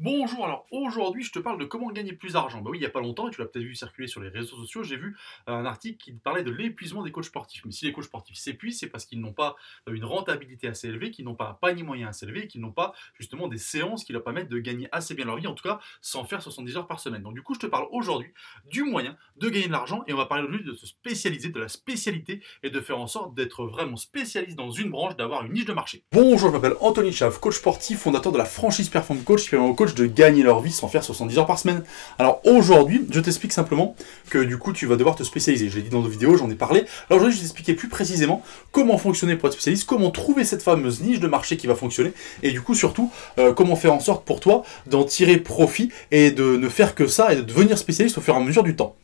Bonjour, alors aujourd'hui je te parle de comment gagner plus d'argent. Bah oui, il n'y a pas longtemps, et tu l'as peut-être vu circuler sur les réseaux sociaux, j'ai vu un article qui parlait de l'épuisement des coachs sportifs. Mais si les coachs sportifs s'épuisent, c'est parce qu'ils n'ont pas une rentabilité assez élevée, qu'ils n'ont pas un panier moyen assez élevé, et qu'ils n'ont pas justement des séances qui leur permettent de gagner assez bien leur vie, en tout cas sans faire 70 heures par semaine. Donc du coup, je te parle aujourd'hui du moyen de gagner de l'argent, et on va parler aujourd'hui de se spécialiser, de la spécialité, et de faire en sorte d'être vraiment spécialiste dans une branche, d'avoir une niche de marché. Bonjour, je m'appelle Anthony Chav, coach sportif, fondateur de la franchise Perform Coach, qui permet aux coachs de gagner leur vie sans faire 70 heures par semaine. Alors aujourd'hui, je t'explique simplement que du coup tu vas devoir te spécialiser. Je l'ai dit dans d'autres vidéos, j'en ai parlé. Alors aujourd'hui, je vais t'expliquer plus précisément comment fonctionner pour être spécialiste, comment trouver cette fameuse niche de marché qui va fonctionner, et du coup surtout comment faire en sorte pour toi d'en tirer profit et de ne faire que ça et de devenir spécialiste au fur et à mesure du temps.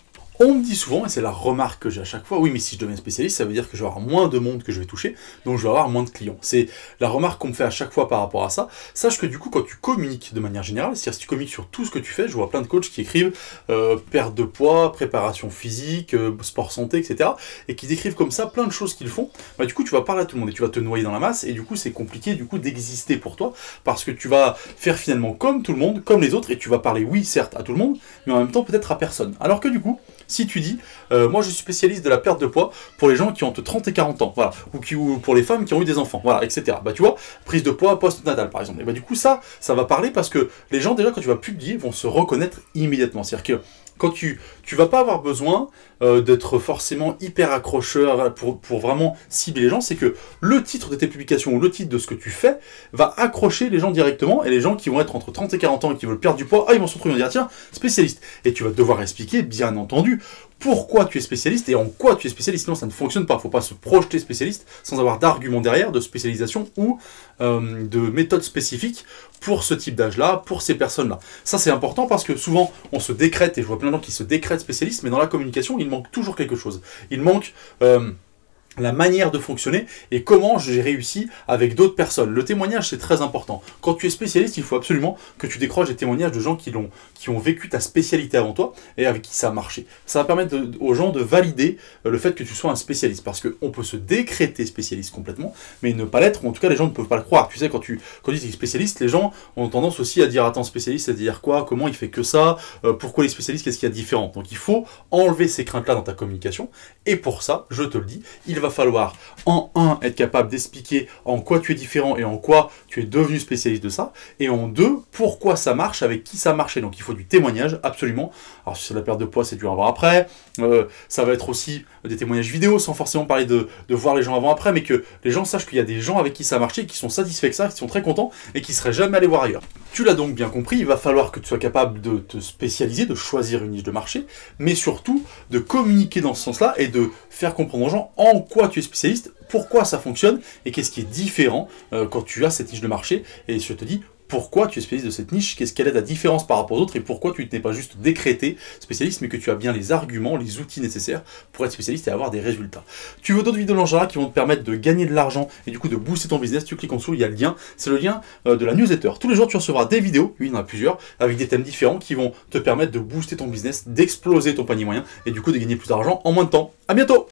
On me dit souvent, et c'est la remarque que j'ai à chaque fois, oui mais si je deviens spécialiste, ça veut dire que je vais avoir moins de monde que je vais toucher, donc je vais avoir moins de clients. C'est la remarque qu'on me fait à chaque fois par rapport à ça. Sache que du coup, quand tu communiques de manière générale, c'est-à-dire si tu communiques sur tout ce que tu fais, je vois plein de coachs qui écrivent perte de poids, préparation physique, sport santé, etc. et qui décrivent comme ça plein de choses qu'ils font, bah du coup tu vas parler à tout le monde et tu vas te noyer dans la masse, et du coup c'est compliqué du coup d'exister pour toi, parce que tu vas faire finalement comme tout le monde, comme les autres, et tu vas parler oui certes à tout le monde, mais en même temps peut-être à personne. Alors que du coup, si tu dis, moi je suis spécialiste de la perte de poids pour les gens qui ont entre 30 et 40 ans, voilà, ou pour les femmes qui ont eu des enfants, voilà, etc. Bah tu vois, prise de poids post-natal par exemple. Et bah du coup ça va parler parce que les gens déjà quand tu vas publier vont se reconnaître immédiatement. C'est-à-dire que quand tu vas pas avoir besoin d'être forcément hyper accrocheur pour vraiment cibler les gens, c'est que le titre de tes publications ou le titre de ce que tu fais va accrocher les gens directement, et les gens qui vont être entre 30 et 40 ans et qui veulent perdre du poids, ils vont se retrouver, ils vont dire tiens, spécialiste. Et tu vas devoir expliquer, bien entendu, pourquoi tu es spécialiste et en quoi tu es spécialiste. Sinon ça ne fonctionne pas. Il ne faut pas se projeter spécialiste sans avoir d'argument derrière, de spécialisation ou de méthode spécifique pour ce type d'âge-là, pour ces personnes-là. Ça c'est important parce que souvent on se décrète, et je vois plein de gens qui se décrètent spécialistes, mais dans la communication il manque toujours quelque chose. Il manque la manière de fonctionner et comment j'ai réussi avec d'autres personnes. Le témoignage, c'est très important. Quand tu es spécialiste, il faut absolument que tu décroches des témoignages de gens qui ont vécu ta spécialité avant toi et avec qui ça a marché. Ça va permettre aux gens de valider le fait que tu sois un spécialiste, parce qu'on peut se décréter spécialiste complètement, mais ne pas l'être, ou en tout cas les gens ne peuvent pas le croire. Tu sais, quand tu dis que tu es spécialiste, les gens ont tendance aussi à dire attends, spécialiste, c'est-à-dire quoi, comment il fait que ça, pourquoi les spécialistes, qu'est-ce qu'il y a de différent. Donc il faut enlever ces craintes-là dans ta communication, et pour ça, je te le dis, il va falloir en un être capable d'expliquer en quoi tu es différent et en quoi tu es devenu spécialiste de ça, et en deux, pourquoi ça marche, avec qui ça marchait. Donc il faut du témoignage, absolument. Alors si c'est la perte de poids, c'est dur à voir après. Ça va être aussi des témoignages vidéo, sans forcément parler de voir les gens avant après, mais que les gens sachent qu'il y a des gens avec qui ça a marché, qui sont satisfaits que ça, qui sont très contents et qui seraient jamais allés voir ailleurs. Tu l'as donc bien compris, il va falloir que tu sois capable de te spécialiser, de choisir une niche de marché, mais surtout de communiquer dans ce sens-là et de faire comprendre aux gens en quoi tu es spécialiste, pourquoi ça fonctionne et qu'est-ce qui est différent quand tu as cette niche de marché. Et je te dis pourquoi tu es spécialiste de cette niche, quelle est ta différence par rapport aux autres, et pourquoi tu n'es pas juste décrété spécialiste, mais que tu as bien les arguments, les outils nécessaires pour être spécialiste et avoir des résultats. Tu veux d'autres vidéos dans ce genre-là qui vont te permettre de gagner de l'argent et du coup de booster ton business, tu cliques en dessous, il y a le lien, c'est le lien de la newsletter. Tous les jours tu recevras des vidéos, oui il y en a plusieurs, avec des thèmes différents qui vont te permettre de booster ton business, d'exploser ton panier moyen et du coup de gagner plus d'argent en moins de temps. A bientôt!